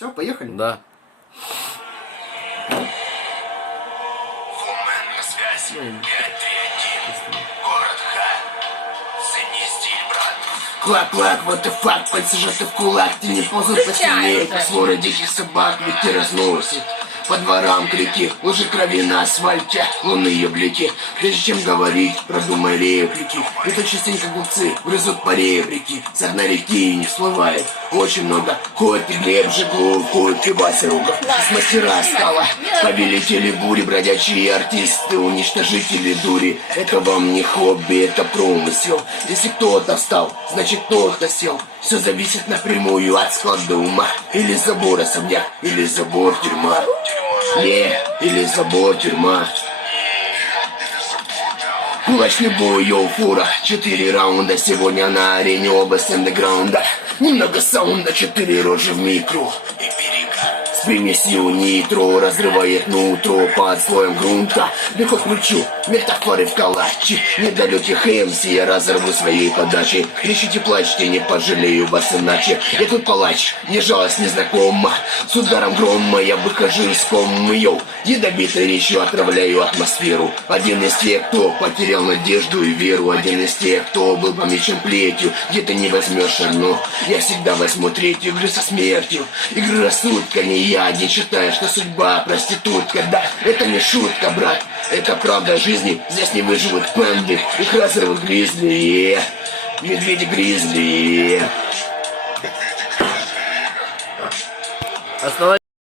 Все, поехали? Да. Фумен на связи. 531. Город Ха. Цени стиль, брат. Клак-клак, вот и факт, пальцы сжаты в кулак, ты не ползут по стене, как свора диких собак, ведь ты разносит. По дворам крики, лужи крови на асфальте, лунные блики. Прежде чем говорить, продумай реплики. Это частенько глупцы грызут по ребрики. С одной реки не всплывает очень много. Хоть и Глеб Жиглов, хоть и Вася Ругов. С мастера стало повелители бури, бродячие артисты, уничтожители дури. Это вам не хобби, это промысел. Если кто-то встал, значит кто-то сел. Все зависит напрямую от склада ума. Или забор особняк, или забор тюрьма. Не, или забор тюрьма. Кулачный бой, йоу, фура. 4 раунда сегодня на арене, область андеграунда. Немного саунда, 4 рожи в микро. И перегар. С примесью нитро разрывает нутро под слоем грунта. Легко кручу метафоры в калачи. Недалеких МС я разорву своей подачи. Кричите, плачьте, не пожалею вас иначе. Я тут палач, не жалость незнакома. С ударом грома я выхожу из комы. Йоу, ядовитой речью отравляю атмосферу. Один из тех, кто потерял надежду и веру. Один из тех, кто был помечен плетью. Где ты не возьмешь одну, я всегда возьму третью. Игры со смертью, игры рассудка. Не я, не считаю, что судьба проститутка. Да, это не шутка, брат, это правда жизни. Здесь не выживут панды, их разорвут гризли. Медведи-гризли. Останови.